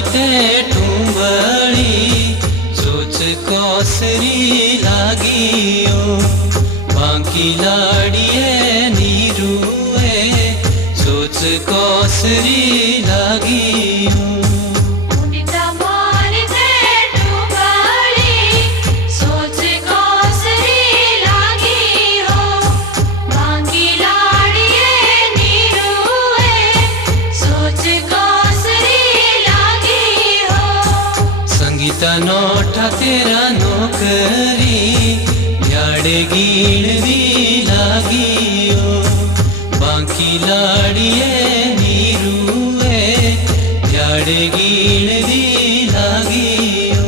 भरते टूंबड़ी सोच कौसरी लागियो बाकी लाड़िए नीरुए सोच कौसरी लागियो नोटा तेरा नौकरी ध्याड़े गीणवी लागियो बाकी लाड़िए नीरुए ध्याड़े गीणवी लागियो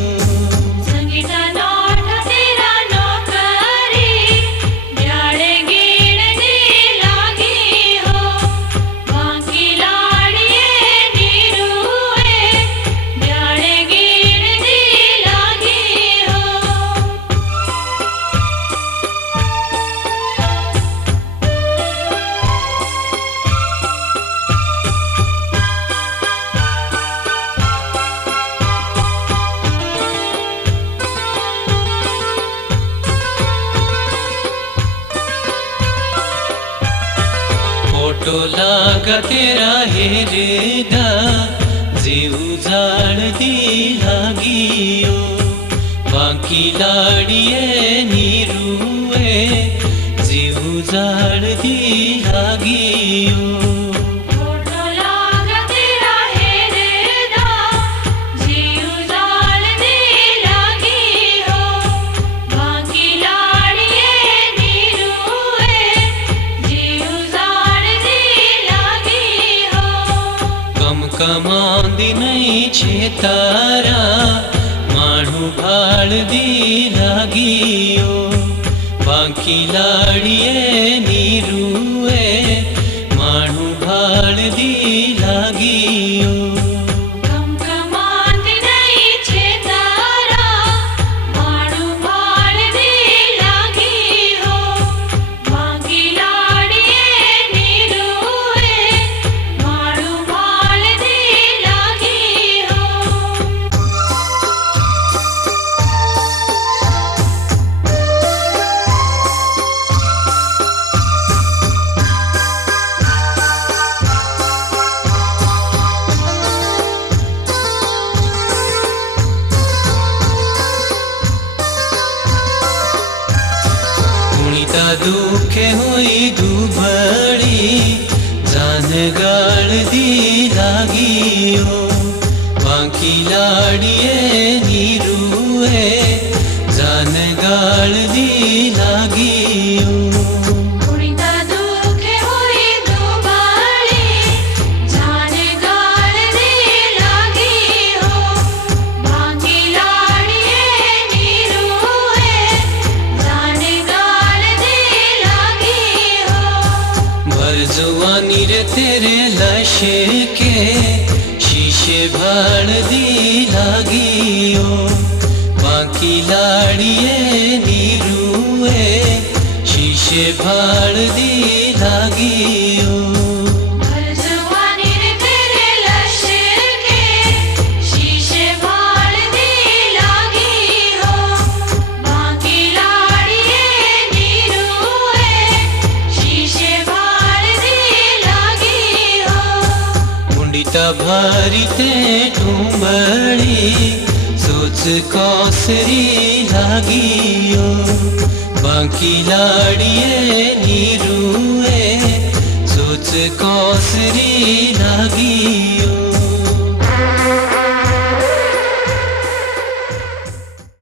फोटो लागा तेरा हेरेदा जीव जाळदी लागियो बाकी लाड़िए नीरुए जीव जाळदी लागियो कमांदी नहीं छे तारा माणू भाळदी लागियो बाकी लाड़िए नीरुए माणू भाळदी लागियो दुखे हुई दुबड़ी जान गाळदी लागियो बाकी लाड़िए नीरुए जान गाळदी लागियो जुवानी रे तेरे लशे के शीशे भाड़दी लागियो बाकी लाड़िए नीरुए शीशे भाड़दी लागियो भरते टूंबड़ी सोच कौसरी लागियो बाकी लाड़िए नीरुए सोच कौसरी लागियो